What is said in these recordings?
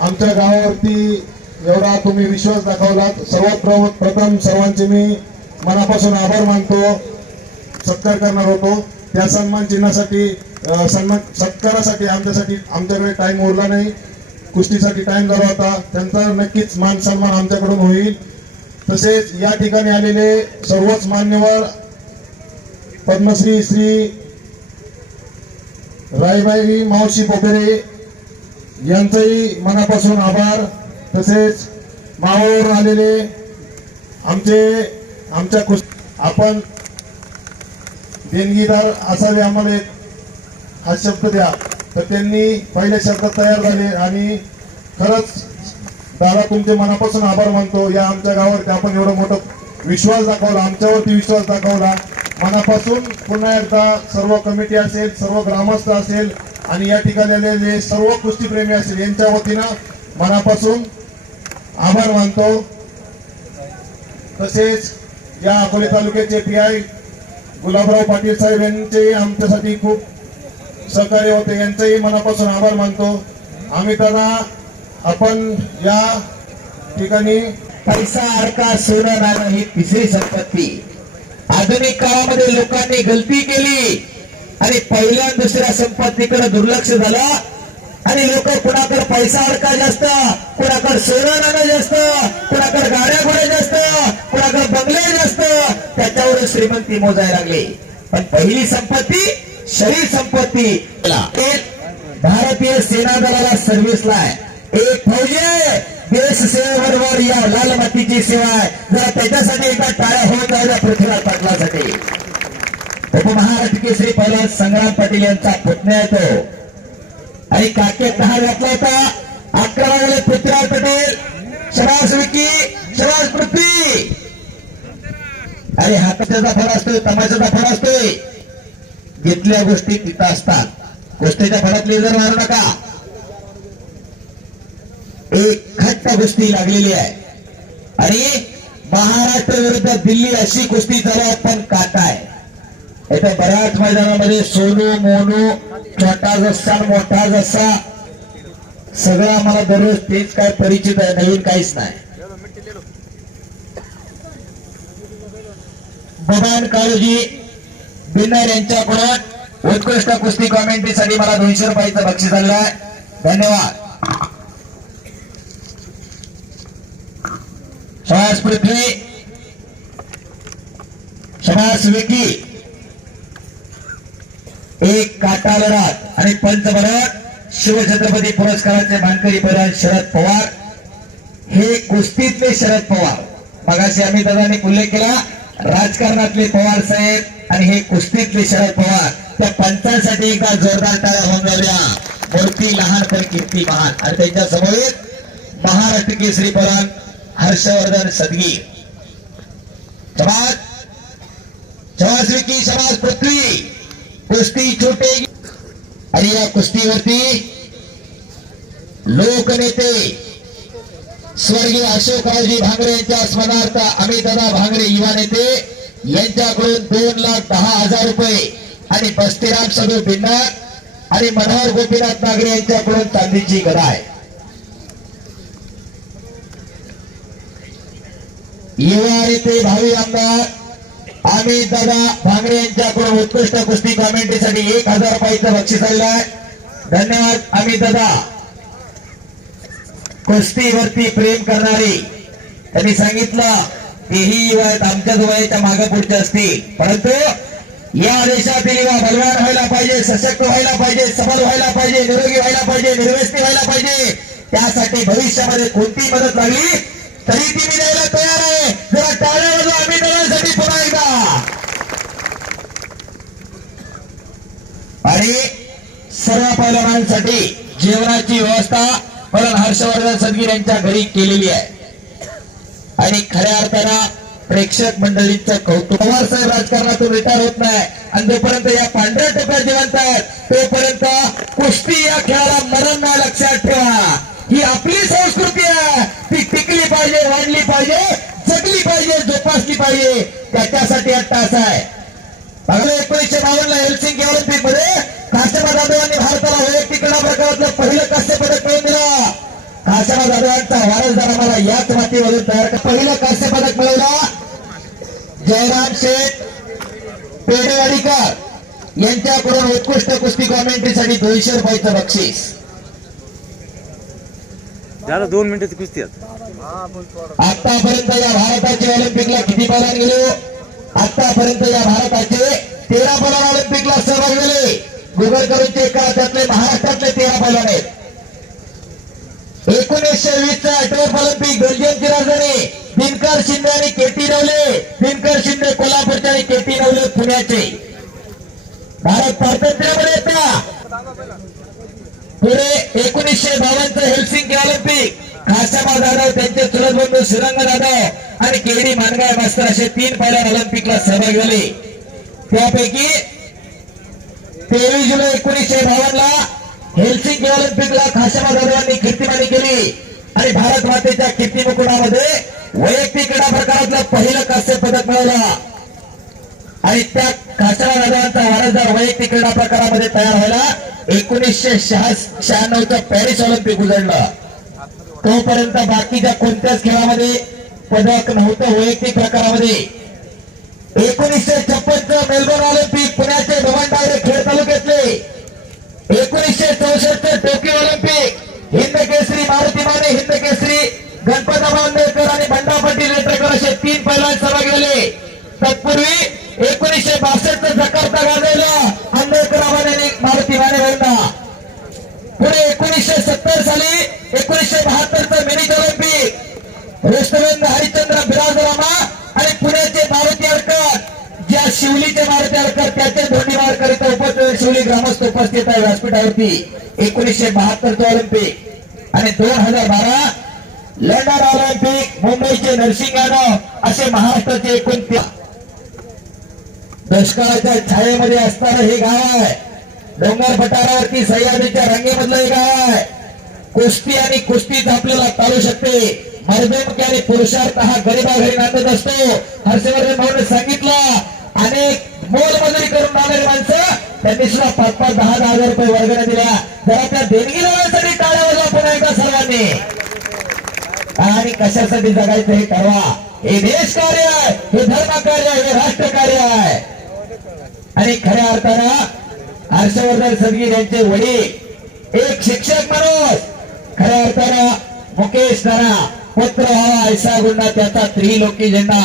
आमच्या गावावरती एवढा तुम्ही विश्वास दाखवलात, सर्वात प्रथम सर्वांचे मी मनापासून आभार मानतो. सत्कार करणार होतो, त्या सन्मान चिन्हासाठी सत्कारासाठी आमच्याकडे टाइम उरला नाही. कुस्तीसाठी टाइम झाला होता, त्यांचा नक्कीच मान सन्मान आमच्याकडून होईल. तसेच या ठिकाणी आलेले सर्वच मान्यवर पद्मश्री श्री रायबाई मावशी पोपेरे यांचंही मनापासून आभार. तसेच मावळवरून आलेले आमच्या आपण देणगीदार असावे, आम्हाला हा शब्द द्या. तर त्यांनी पहिल्या शब्दात तयार झाले आणि खरंच दादा तुमचे मनापासून आभार मानतो. या आमच्या गावावरती आपण एवढं मोठं विश्वास दाखवला, आमच्यावरती विश्वास दाखवला. मनापासून पुन्हा एकदा सर्व कमिटी असेल, सर्व ग्रामस्थ असेल आणि या ठिकाणी आलेले सर्व कुस्तीप्रेमी असेल यांच्या वतीनं मनापासून आभार मानतो. तसेच या अकोले तालुक्याचे PI गुलाबराव पाटील साहेब यांचे आमच्यासाठी खूप सहकार्य होते, यांचेही मनापासून आभार मानतो. आम्ही दादा आपण या ठिकाणी पैसा अडका सोनं नाणं ही तिसरी संपत्ती. आधुनिक काळामध्ये लोकांनी गलती केली आणि पहिल्या दुसऱ्या संपत्तीकडे दुर्लक्ष झालं आणि लोक कुणाकडे पैसा अडका जास्त, कुणाकडे सोनं नाणं जास्त, कुणाकडे गाड्या घोड्या जास्त, कुणाकडे बंगले जास्त, त्याच्यावर श्रीमंती मोजायला लागली. पण पहिली संपत्ती शरीर संपत्ती. भारतीय सेना दलाला सर्व्हिसला आहे, एक फौजी आहे, देश सेवेबरोबर या लाल मातीची सेवा आहे. जरा त्याच्यासाठी एका टाळ्या होत आहे पृथ्वीराज पाटलासाठी. उपमहाराष्ट्र केसरी पहिला संग्राम पाटील यांचा पुतण्या येतो आणि काके 10 घातला होता. 11 गेले पृथ्वीराज पटेल. शबास विकी, शबास पृथ्वी. अरे हाताचा फळ असतोय, तमाशाचा फळ असतोय. घेतल्या गोष्टी तिथं असतात. गोष्टीच्या फळात लेझर मारू नका. एक खट्ट कुस्ती लागलेली आहे आणि महाराष्ट्र विरुद्ध दिल्ली अशी कुस्ती चालू पण काटा आहे. इथे बऱ्याच मैदानामध्ये सोनू मोनू छोटा जसा मोठा जसा सगळा मला दररोज तेच काय परिचित आहे, नवीन काहीच नाही. बबान काळूजी बिन्नर यांच्याकडून उत्कृष्ट कुस्ती कॉमेंट्रीसाठी मला 200 रुपयाचं बक्षीस आलेलं आहे. धन्यवाद. शबास पृथ्वी, शबास विकी. एक काटा लढत आणि पंच बनत शिवछत्रपती पुरस्काराचे मानकरी प्रधान शरद पवार. हे कुस्तीतले शरद पवार. मगाशी आम्ही दादांनी उल्लेख केला राजकारणातले पवार साहेब आणि हे कुस्तीतले शरद पवार. त्या पंचांसाठी एकदा जोरदार टाळ्या होऊन जाऊया. मूर्ती लहान तर कीर्ती महान. आणि त्यांच्या समोर महाराष्ट्र केसरी प्रधान हर्षवर्धन सदगी. शबास, शबास विकी, शबास पृथ्वी. कुस्ती छोटे आणि या कुस्तीवरती लोकनेते स्वर्गीय अशोकरावजी भांगरे यांच्या स्मरणार्थ अमितदादा भांगरे युवा नेते यांच्याकडून 2,10,000 रुपये आणि बस्तीराम सदू बिन्नर आणि मनोहर गोपीनाथ नागरे यांच्याकडून चांदीची गदा आहे. युवा नेते भावी आमदार अमितदादा भांगरे यांच्याकडून उत्कृष्ट कुस्ती कॉमेंट्रीसाठी 1,000 रुपयाचं बक्षीस आलेलं आहे. धन्यवाद अमितदादा. कुस्तीवरती प्रेम करणारे त्यांनी सांगितलं तेही युवा आहेत, आमच्याच वयाच्या मागे पुढचे असतील, परंतु या देशातील युवा बलवान व्हायला पाहिजे, सशक्त व्हायला पाहिजे, सबल व्हायला पाहिजे, निरोगी व्हायला पाहिजे, निर्व्यसनी व्हायला पाहिजे. त्यासाठी भविष्यामध्ये कोणती मदत लागली तरी ती मी द्यायला तयार आहे. जरा टाळ्या वाजवा अमितदादांसाठी पुन्हा एकदा. आणि सर्व पैलवानांसाठी जेवणाची व्यवस्था पण हर्षवर्धन सदगीर यांच्या घरी केलेली आहे. आणि खऱ्या अर्थानं प्रेक्षक मंडळींचं कौतुक. पवार साहेब राजकारणातून रिटायर होत नाही आणि जोपर्यंत या पांढऱ्या टोप्या जिवंत आहेत तोपर्यंत कुस्ती या खेळाला मरण नाही. लक्षात ठेवा, ही आपली संस्कृती आहे, ती टिकली पाहिजे, वाढली पाहिजे, जगली पाहिजे, जोपासली पाहिजे. त्याच्यासाठी हा तास आहे. 1952 हेल्सिंकी ऑलिम्पिक मध्ये काश्यप जाधवांनी भारताला वैयक्तिक क्रीडा प्रकारातलं पहिलं कांस्य पदक मिळवून दिलं. काशाबा जाधवांचा वारसदार आम्हाला याच मातीमधून तयार कर. पहिलं कांस्य पदक मिळवला जयराम शेठ पेडेवाडीकर यांच्याकडून उत्कृष्ट कुस्ती कॉमेंट्रीसाठी 200 रुपयाचं बक्षीस. त्याला 2 मिनिटाची कुस्ती आहे. आतापर्यंत या भारताचे ऑलिम्पिकला किती पैलवान गेले? आतापर्यंत या भारताचे 13 पैलवान ऑलिम्पिकला सहभागी झाले. गुगल करून चेक करा, त्यातले महाराष्ट्रातले 13 पैलवान आहेत. 1920चा आठवं ऑलिम्पिक बेल्जियमची राजधानी दिनकर शिंदे आणि केटी नवले. दिनकर शिंदे कोल्हापूरचे आणि केटी नवले पुण्याचे. भारत स्वातंत्र्यामध्ये येता पुढे 1952चं हेल्सिंकी ऑलिम्पिक काशाबा जाधव त्यांचे चुलत बंधू श्रीरंग जाधव आणि केडी मानगाय मास्तर असे 3 पैलवान ऑलिम्पिकला सहभागी झाले. त्यापैकी 23 जुलै 1952ला हेल्सिंकी ऑलिम्पिकला काशाबा जाधवांनी कीर्तिमानी केली आणि भारत मातेच्या कीर्ती मुकुटामध्ये वैयक्तिक क्रीडा प्रकारातलं पहिलं कांस्य पदक मिळवलं आणि त्या काशाबा जाधवांचा वारसदार वैयक्तिक क्रीडा प्रकारामध्ये तयार व्हायला 1996चं पॅरिस ऑलिम्पिक उजळलं. तोपर्यंत बाकीच्या कोणत्याच खेळामध्ये पदक नव्हतं वैयक्तिक प्रकारामध्ये. 1956चं मेलबर्न ऑलिम्पिक पुण्याचे भवनडायरे खेड तालुक्यातले. 1964चं टोकियो ऑलिम्पिक हिंद केसरी मारुती माने, हिंद केसरी गणपत आंबेडकर आणि बंडा पाटील नेटकर असे 3 पैलवान सहभागी झाले. तत्पूर्वी 1962चं जकार्ता गाजवलं आंबेडकर आणि मारुती माने यांना. पुढे 1970 साली 1972चं मिनिक ऑलिम्पिक रेस्टोरंट हरिश्चंद्र बिराजरामा आणि पुण्याचे मारुती अडकर, ज्या शिवलीचे मारुती अडकर त्याचे धोंडी मारकर इथं उपस्थित शिवली ग्रामस्थ उपस्थित आहे व्यासपीठावरती. 1972चं ऑलिम्पिक आणि 2012 लंडन ऑलिम्पिक मुंबईचे नरसिंग यादव असे महाराष्ट्राचे 29 दुष्काळाच्या छायेमध्ये असणारं हे गाव आहे. डोंगर पठारावरती सह्याद्रीच्या रांगेमधलं हे गाव आहे. कुस्ती आणि कुस्तीच आपल्याला चालू शकते. मर्दमुखी आणि पुरुषार्थ हा गरीबा घरी नांदत असतो. हर्षवर्धन भाऊने सांगितलं अनेक मोलमजुरी करून राहणारी माणसं त्यांनी सुद्धा 5-5, 10-10 हजार रुपये वर्गाने दिल्या. जरा त्या देणगी लावण्यासाठी टाळ्या वाजवा पुन्हा एकदा सर्वांनी. आणि कशासाठी जगायचं हे ठरवा. हे देश कार्य आहे, हे धर्म कार्य आहे, हे राष्ट्र कार्य आहे. आणि खऱ्या अर्थानं हर्षवर्धन सदगीर यांचे वडील एक शिक्षक माणूस, खऱ्या अर्थानं मुकेश नाना पुत्र व्हावा ऐसा गुन्हा त्याचा त्रिलोकी झेंडा.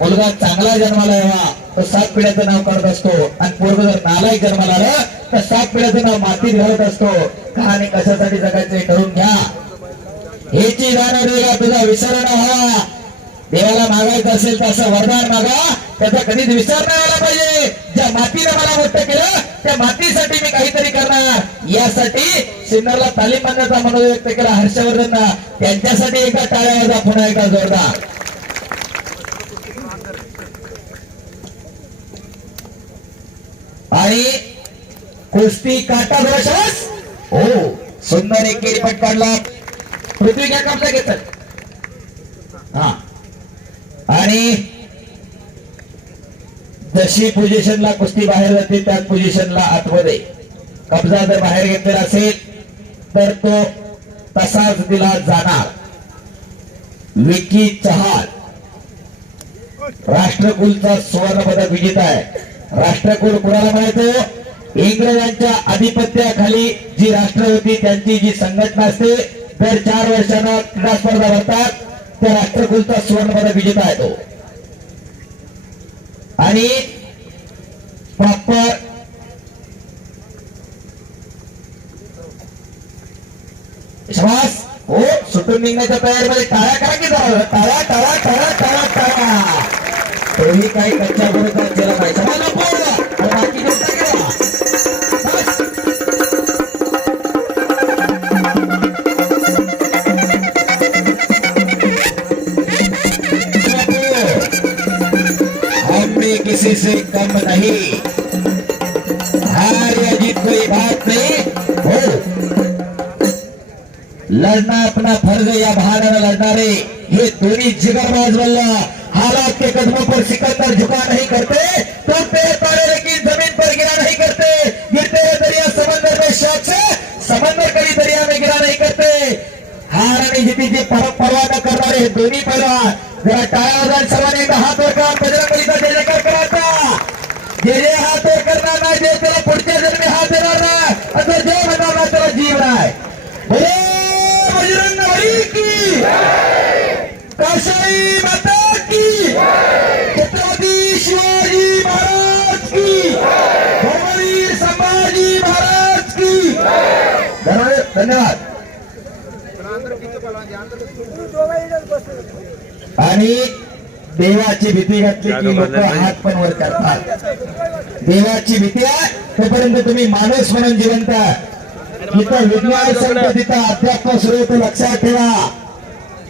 मुलगा चांगला जन्माला यावा तो 7 पिढ्याचं नाव करत असतो आणि पोरग जर नालायक जन्माला आलं तर 7 पिढ्याचं नाव मातीत घालत असतो. कहाणी कशासाठी जगायचं ठरवून घ्या. हेची जाणीव देगा तुझा विसर न व्हावा. देवाला मागायचं असेल तर असं वरदान मागा, त्याचा कधीच विचार नाही आला पाहिजे. ज्या मातीने मला मोठं केलं त्या मातीसाठी मी काहीतरी करणार. यासाठी सिन्नरला तालीम बांधण्याचा मनोज व्यक्त केला हर्षवर्धन. त्यांच्यासाठी एका टाळ्या वाजा पुन्हा एकदा जोरदार. आणि कुस्ती काटा श्वास हो सुंदर एक केरीपट काढला. पृथ्वी काय कब्जा घेतात हा. आणि जशी पोझिशनला कुस्ती बाहेर जाते त्याच पोझिशनला आतमध्ये कब्जा जर बाहेर घेतलेला असेल तर तो तसाच दिला जाणार. विकी चहाल राष्ट्रकुलचा सुवर्ण पदक विजेता आहे. राष्ट्रकुल कुणाला म्हणायचो? इंग्रजांच्या आधिपत्याखाली जी राष्ट्र होती त्यांची जी संघटना असते दर 4 वर्षांना क्रीडा स्पर्धा भरतात, त्या राष्ट्रकुलचा सुवर्ण पदक विजेता आहे तो. आणि प्रॉपर श्वास हो सुटून निघण्याच्या तयारीमध्ये टाळ्या करा की जरा टाळ्या टाळ्या टाळ्या टाळ्या टाळ्या. तोही काही कच्च्या बरोबर केला पाहिजे. बाकी जनता केला हमने किसी से कम नहीं. हार या जीत कोई बात नहीं हो. लड़ना अपना फर्ज या बहाना लड़नारे ये दोनों जिगरबाज बल्ला हालात के कदमों पर सिकंदर झुका नहीं करते, टूटते तारे लेकिन जमीन पर गिरा नहीं करते, गिरते हुए दरिया समंदर में शौक से समंदर कभी दरिया में गिरा नहीं करते. हार कुस्तीची परवा न करणारे हे दोन्ही पैलवान जरा टाळ्या वाजवून सर्वांनी एकदा हात वर करा. बजरंगबलीचा जय जयकार करायचा. जे हात वर करणार नाही जे त्याला पुढच्या जन्मी हात देणार नाही असं जे म्हणणार नाही त्याला जीव नाही. बोले बजरंगबली की काशाई माता की छत्रपती शिवाजी महाराज की धर्मवीर संभाजी महाराज की. धन्यवाद. आणि देवाची भीती घातली की लोक हात पण वर करतात. देवाची भीती आहे तोपर्यंत तुम्ही माणूस म्हणून जिवंत आहे. जिथं विज्ञान संत तिथं अध्यात्म सुरू होतं. लक्षात ठेवा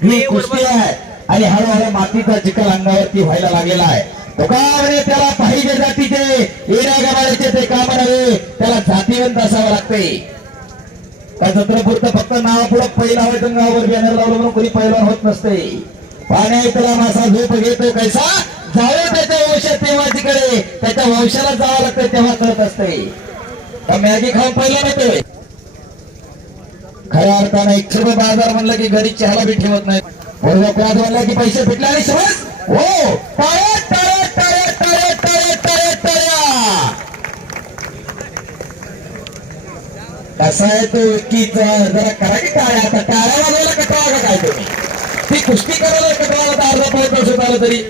ही कुस्ती आहे आणि हळूहळू मातीचा चिखल अंगावरती व्हायला लागलेला आहे. तो का म्हणे त्याला पाहिजे जातीचे येण्या गमाड्याचे ते काम नव्हे त्याला जातीवंत असावं लागते. त्या जत्रेपुरतं फक्त नावापुढं पहिला व्हायचं गावावर बॅनर लावलं म्हणून कोणी पहिलवान होत नसते. पाण्यात त्याला मासा झोप घेतो कैसा जावं त्याच्या वंशात तेव्हा तिकडे त्याच्या वंशाला जावं लागतं तेव्हा कळत असते. मॅगी खाऊन पहिला नव्हते. खऱ्या अर्थानं 100 रुपये बाजार म्हणलं की घरी चहाला बी ठेवत नाही. कोणाच म्हणलं की पैसे फिटले आणि समज हो टाळ्या टाळ्या टाळ्या टाळ्या टाळ्या टाळ्या टाळ्या. कसा आहे तो की जरा करा की टाळ्या. आता टाळ्या वाजवायला कटवा का काय तुम्ही ती कुस्ती करायला कटवायला तर अर्धा पाऊण तास होत आलं तरी.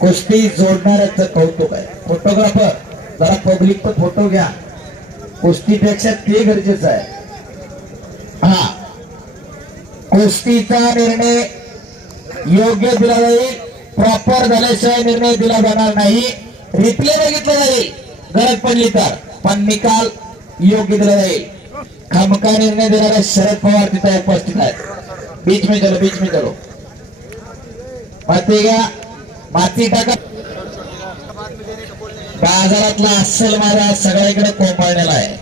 कुस्ती जोडणाऱ्याचं कौतुक आहे. फोटोग्राफर जरा पब्लिकचा फोटो घ्या. कुस्तीपेक्षा ते गरजेचं आहे. हा कुस्तीचा निर्णय योग्य दिला जाईल. प्रॉपर झाल्याशिवाय निर्णय दिला जाणार नाही. रिप्ले बघितलं जाईल गरज पडली तर पण निकाल योग्य दिला जाईल. खामका निर्णय देणारे शरद पवार तिथे उपस्थित आहेत. बीच में चलो माती घ्या माती टाका. बाजारातला अस्सल मारा सगळ्याकडे कोंबळलेला आहे.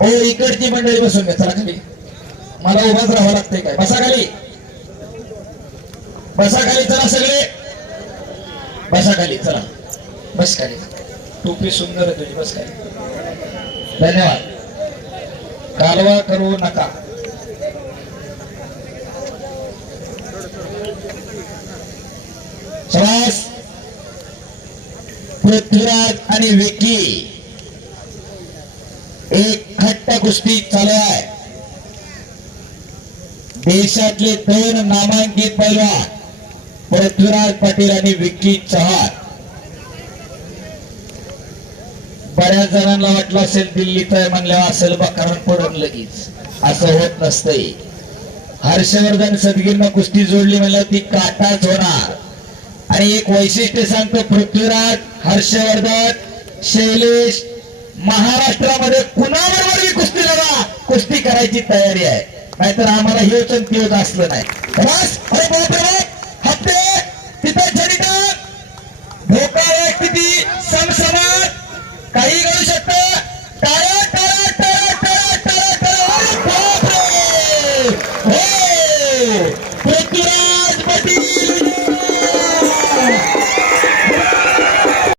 हो इकडची मंडळी बसून घ्या. चला खाली मला उभाच राहावं लागतंय काय. बसा खाली बसा खाली. चला सगळे बसा खाली. चला बस खाली. टोपी सुंदर आहे तुझी. बस खाली. धन्यवाद. कालवा करू नका. श्वास पृथ्वीराज आणि विकी एक खट्ट कुस्ती चालू आहे. देशातले 2 नामांकित पैलवान पृथ्वीराज पाटील आणि विकी चव्हाण. बऱ्याच जणांना वाटलं असेल दिल्लीत आहे म्हणल्यावर असेल बकारण पडून लगेच. असं होत नसतंय. हर्षवर्धन सदगीरनं कुस्ती जोडली म्हणल्यावर ती काटाच होणार. आणि एक वैशिष्ट्य सांगतो पृथ्वीराज हर्षवर्धन शैलेश महाराष्ट्रामध्ये कुणाबरोबर कुस्ती लढा कुस्ती करायची तयारी आहे. नाहीतर आम्हाला हे त्योच असलं नाही. बस अरे बापरे